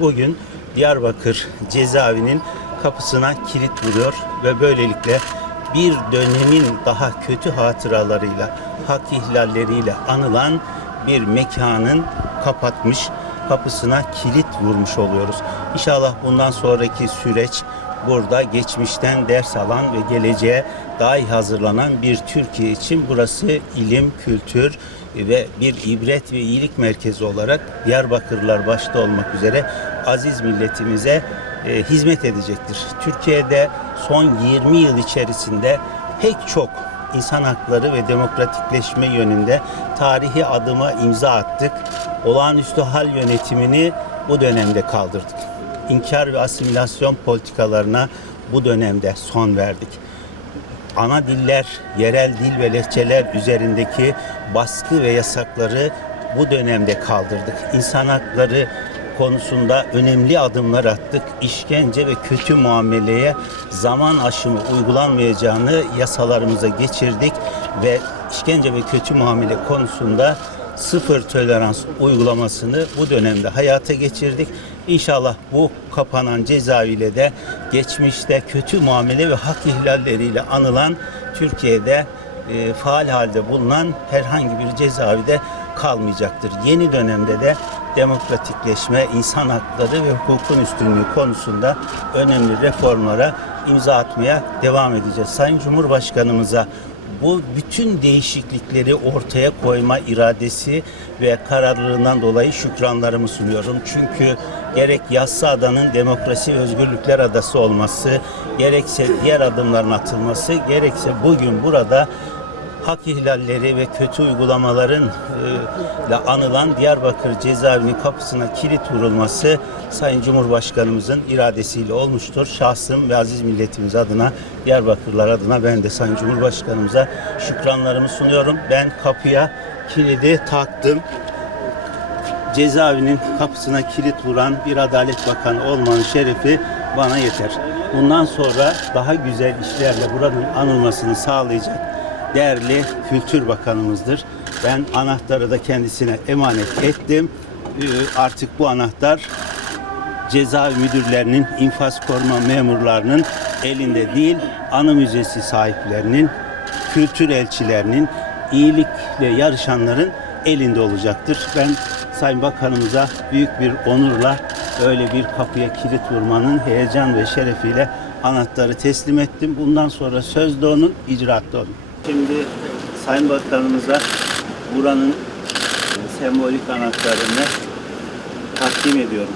Bugün Diyarbakır cezaevinin kapısına kilit vuruyor ve böylelikle bir dönemin daha kötü hatıralarıyla, hak ihlalleriyle anılan bir mekanın kapatmış kapısına kilit vurmuş oluyoruz. İnşallah bundan sonraki süreç burada geçmişten ders alan ve geleceğe daha iyi hazırlanan bir Türkiye için burası ilim, kültür ve bir ibret ve iyilik merkezi olarak Diyarbakırlılar başta olmak üzere aziz milletimize e, hizmet edecektir. Türkiye'de son 20 yıl içerisinde pek çok insan hakları ve demokratikleşme yönünde tarihi adıma imza attık. Olağanüstü hal yönetimini bu dönemde kaldırdık. İnkar ve asimilasyon politikalarına bu dönemde son verdik ana diller, yerel dil ve lehçeler üzerindeki baskı ve yasakları bu dönemde kaldırdık. İnsan hakları konusunda önemli adımlar attık. İşkence ve kötü muameleye zaman aşımı uygulanmayacağını yasalarımıza geçirdik ve işkence ve kötü muamele konusunda sıfır tolerans uygulamasını bu dönemde hayata geçirdik. İnşallah bu kapanan cezaeviyle de geçmişte kötü muamele ve hak ihlalleriyle anılan Türkiye'de e, faal halde bulunan herhangi bir cezaevi de kalmayacaktır. Yeni dönemde de demokratikleşme, insan hakları ve hukukun üstünlüğü konusunda önemli reformlara imza atmaya devam edeceğiz. Sayın Cumhurbaşkanımıza bu bütün değişiklikleri ortaya koyma iradesi ve kararlılığından dolayı şükranlarımı sunuyorum. Çünkü gerek Yassıada'nın demokrasi ve özgürlükler adası olması, gerekse diğer adımların atılması, gerekse bugün burada hak ihlalleri ve kötü uygulamaların e, ile anılan Diyarbakır cezaevinin kapısına kilit vurulması Sayın Cumhurbaşkanımızın iradesiyle olmuştur. Şahsım ve aziz milletimiz adına, Diyarbakırlar adına ben de Sayın Cumhurbaşkanımıza şükranlarımı sunuyorum. Ben kapıya kilidi taktım. Cezaevinin kapısına kilit vuran bir Adalet Bakanı olmanın şerefi bana yeter. Bundan sonra daha güzel işlerle buranın anılmasını sağlayacak değerli Kültür Bakanımızdır. Ben anahtarı da kendisine emanet ettim. Ee, Artık bu anahtar cezaevi müdürlerinin, infaz koruma memurlarının elinde değil, anı müzesi sahiplerinin, kültür elçilerinin, iyilikle yarışanların elinde olacaktır. Ben Sayın Bakanımıza büyük bir onurla öyle bir kapıya kilit vurmanın heyecan ve şerefiyle anahtarı teslim ettim. Bundan sonra söz de onun, icraat da onun. Şimdi Sayın Bakanımıza buranın sembolik anahtarını takdim ediyorum.